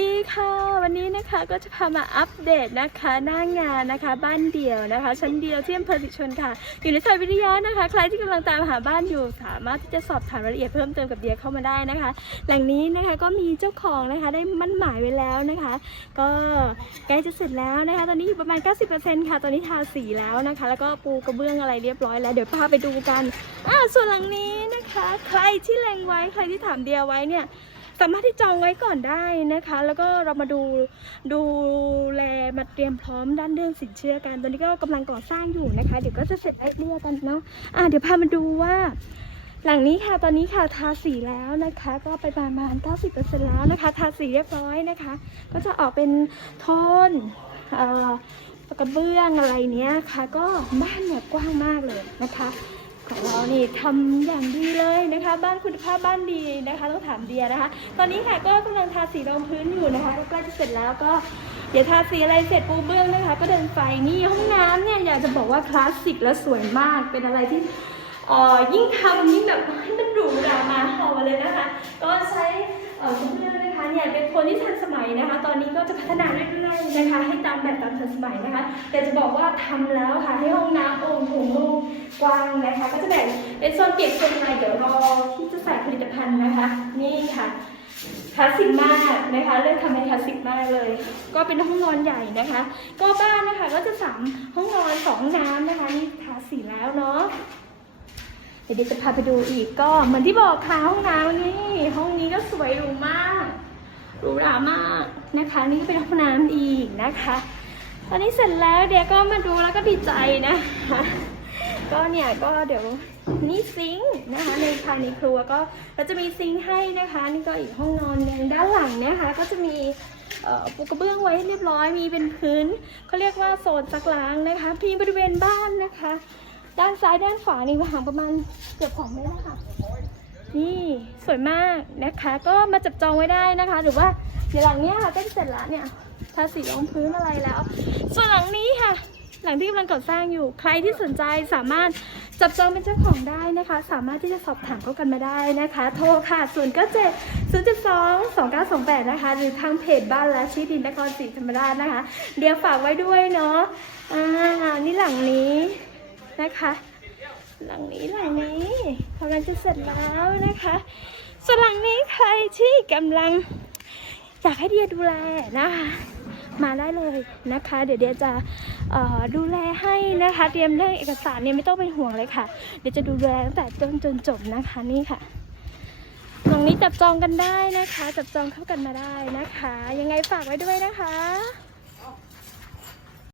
ดีค่ะ วันนี้นะคะก็จะพามาอัปเดตนะคะหน้างานนะคะ บ้านเดี่ยวนะคะ ชั้นเดียวที่อำเภอสิชนค่ะ อยู่ในซอยวิทยานะคะ ใครที่กำลังตามหาบ้านอยู่สามารถที่จะสอบถามรายละเอียดเพิ่มเติมกับเดียเข้ามาได้นะคะ หลังนี้นะคะก็มีเจ้าของนะคะได้มั่นหมายไว้แล้วนะคะ ก็ใกล้จะเสร็จแล้วนะคะ ตอนนี้อยู่ประมาณ 90%ค่ะ ตอนนี้ทาสีแล้วนะคะ แล้วก็ปูกระเบื้องอะไรเรียบร้อยแล้วเดี๋ยวพาไปดูกันอ่าส่วนหลังนี้นะคะ ใครที่แรงไว้ใครที่ถามเดียไว้เนี่ย สามารถที่จองไว้ก่อนได้นะคะ แล้วก็เรามาดูดูแลมาเตรียมพร้อมด้านเรื่องสินเชื่อกันตอนนี้ก็กำลังก่อสร้างอยู่นะคะ เดี๋ยวก็จะเสร็จไอเรียกันเนาะอะเดี๋ยวพามาดูว่า หลังนี้ค่ะตอนนี้ค่ะทาสีแล้วนะคะ ก็ไปประมาณ 90%แล้วนะคะ ทาสีเรียบร้อยนะคะ ก็จะออกเป็นโทนเอ่อกระเบื้องอะไรเนี้ยค่ะ ก็บ้านเนี่ยกว้างมากเลยนะคะ ของเรานี่ทำอย่างดีเลยนะคะ บ้านคุณภาพบ้านดีนะคะ ต้องถามเดียนะคะ ตอนนี้ค่ะก็กำลังทาสีรองพื้นอยู่นะคะก็ใกล้จะเสร็จแล้วก็เดี๋ยวทาสีอะไรเสร็จปูเบื้องนะคะ ก็เดินไฟนี่ห้องน้ำเนี่ยอยากจะบอกว่าคลาสสิกและสวยมากเป็นอะไรที่เอ่อยิ่งทำยิ่งแบบให้มันหรูหรามาหอเลยนะคะ ก็ใช้ คุณเพื่อนนะคะเนี่ยเป็นคนที่ทันสมัยนะคะ ตอนนี้ก็จะพัฒนาเรื่อยๆนะคะให้ตามแบบตามทันสมัยนะคะแต่จะบอกว่าทำแล้วค่ะให้ห้องน้ำโอ่งโถงลูกกว้างนะคะ ก็จะแบ่งเป็นโซนเก็บโซนอะไรเดี๋ยวรอที่จะใส่ผลิตภัณฑ์นะคะ นี่ค่ะคลาสสิกมากนะคะเลือกทำเป็นคลาสสิกมากเลย ก็เป็นห้องนอนใหญ่นะคะ ก็บ้านนะคะก็จะสามห้องนอนสองห้องน้ำนะคะนี่ทาสีแล้วเนาะ เดี๋ยวจะพาไปดูอีกก็เหมือนที่บอกค่ะห้องน้ำนี่ห้องนี้ก็สวยหรูมากหรูหรามากนะคะ นี่ก็เป็นห้องน้ำอีกนะคะ ตอนนี้เสร็จแล้วเดี๋ยวก็มาดูแล้วก็ดีใจนะคะก็เนี่ยก็เดี๋ยวนี่ซิงค์นะคะ ในภายในครัวก็เราจะมีซิงค์ให้นะคะ นี่ก็อีกห้องนอนหนึ่งด้านหลังนะคะ ก็จะมีปูกระเบื้องไว้เรียบร้อยมีเป็นพื้นเขาเรียกว่าโซนซักล้างนะคะมีบริเวณบ้านนะคะ ด้านซ้ายด้านขวานี่ห่างประมาณเกือบสองเมตรนะคะนี่สวยมากนะคะ ก็มาจับจองไว้ได้นะคะ หรือว่าเดี๋ยวหลังเนี้ยค่ะก็จะเสร็จแล้วเนี่ยทาสีรองพื้นอะไรแล้ว ส่วนหลังนี้ค่ะ หลังที่กำลังก่อสร้างอยู่ ใครที่สนใจสามารถจับจองเป็นเจ้าของได้นะคะ สามารถที่จะสอบถามเข้ากันมาได้นะคะ โทรค่ะ 0 9 7 0 7 2 2 9 2 8 นะคะ หรือทางเพจบ้านและชีดินนครศรีธรรมราชนะคะ เดี๋ยวฝากไว้ด้วยเนาะอ่านี่หลังนี้ นะคะ หลังนี้หลังนี้กำลังจะเสร็จแล้วนะคะส่วนหลังนี้ใครที่กำลังอยากให้เดียดูแลนะคะ มาได้เลยนะคะ เดี๋ยวเดียจะดูแลให้นะคะ เตรียมเรื่องเอกสารเนี่ยไม่ต้องเป็นห่วงเลยค่ะ เดี๋ยวจะดูแลตั้งแต่ต้นจนจบนะคะนี่ค่ะตรงนี้จับจองกันได้นะคะ จับจองเข้ากันมาได้นะคะ ยังไงฝากไว้ด้วยนะคะ